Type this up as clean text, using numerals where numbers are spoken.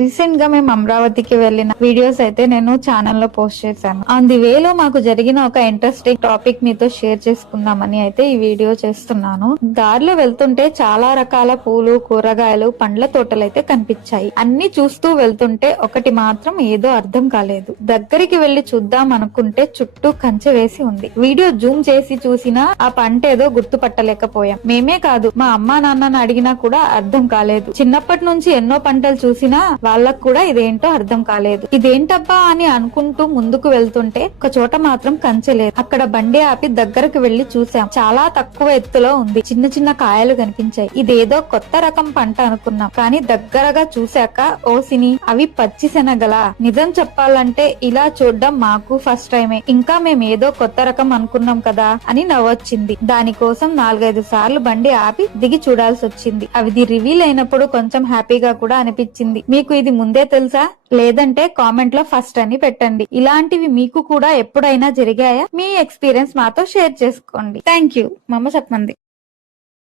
Recent గా మేము అమరావతికి వెళ్లిన వీడియోస్ అయితే నేను ఛానల్ లో పోస్ట్ చేశాను. ఆన్ ది వేలో మాకు జరిగిన ఒక ఇంట్రెస్టింగ్ టాపిక్ మీతో షేర్ చేసుకుందామని అయితే ఈ వీడియో చేస్తున్నాను. దారిలో వెళ్తుంటే చాలా రకాల పూలు, కూరగాయలు, పండ్ల తోటలు అయితే కనిపించాయి. అన్ని చూస్తూ వెళ్తుంటే ఒకటి మాత్రం ఏదో అర్థం కాలేదు. దగ్గరికి వెళ్లి చూద్దాం అనుకుంటే చుట్టూ కంచె వేసి ఉంది. వీడియో జూమ్ చేసి చూసినా ఆ పంట ఏదో గుర్తుపట్టలేకపోయాం. మేమే కాదు, మా అమ్మా నాన్నని అడిగినా కూడా అర్థం కాలేదు. చిన్నప్పటి నుంచి ఎన్నో పంటలు చూసినా వాళ్ళకు కూడా ఇదేంటో అర్థం కాలేదు. ఇదేంటబ్బా అని అనుకుంటూ ముందుకు వెళ్తుంటే ఒక చోట మాత్రం కంచె లేదు. అక్కడ బండి ఆపి దగ్గరకు వెళ్లి చూసాం. చాలా తక్కువ ఎత్తులో ఉంది. చిన్న చిన్న కాయలు కనిపించాయి. ఇదేదో కొత్త రకం పంట అనుకున్నాం. కానీ దగ్గరగా చూశాక ఓసిని అవి పచ్చి శనగలా. నిజం చెప్పాలంటే ఇలా చూడడం మాకు ఫస్ట్ టైమే. ఇంకా మేము ఏదో కొత్త రకం అనుకున్నాం కదా అని నవ్వొచ్చింది. దానికోసం 4-5 సార్లు బండి ఆపి దిగి చూడాల్సి వచ్చింది. అవి రివీల్ అయినప్పుడు కొంచెం హ్యాపీగా కూడా అనిపించింది. మీకు ఇది ముందే తెలుసా? లేదంటే కామెంట్ లో ఫస్ట్ అని పెట్టండి. ఇలాంటివి మీకు కూడా ఎప్పుడైనా జరిగాయా? మీ ఎక్స్పీరియన్స్ మాతో షేర్ చేసుకోండి. Thank you. మా అమ్మ చెప్పమంది.